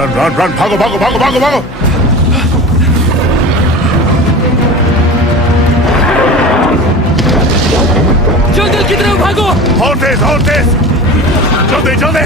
Run run run, ভাগো ভাগো ভাগো ভাগো ভাগো। জলদি, কি तरफ भागो। और तेज, जल्दी जल्दी।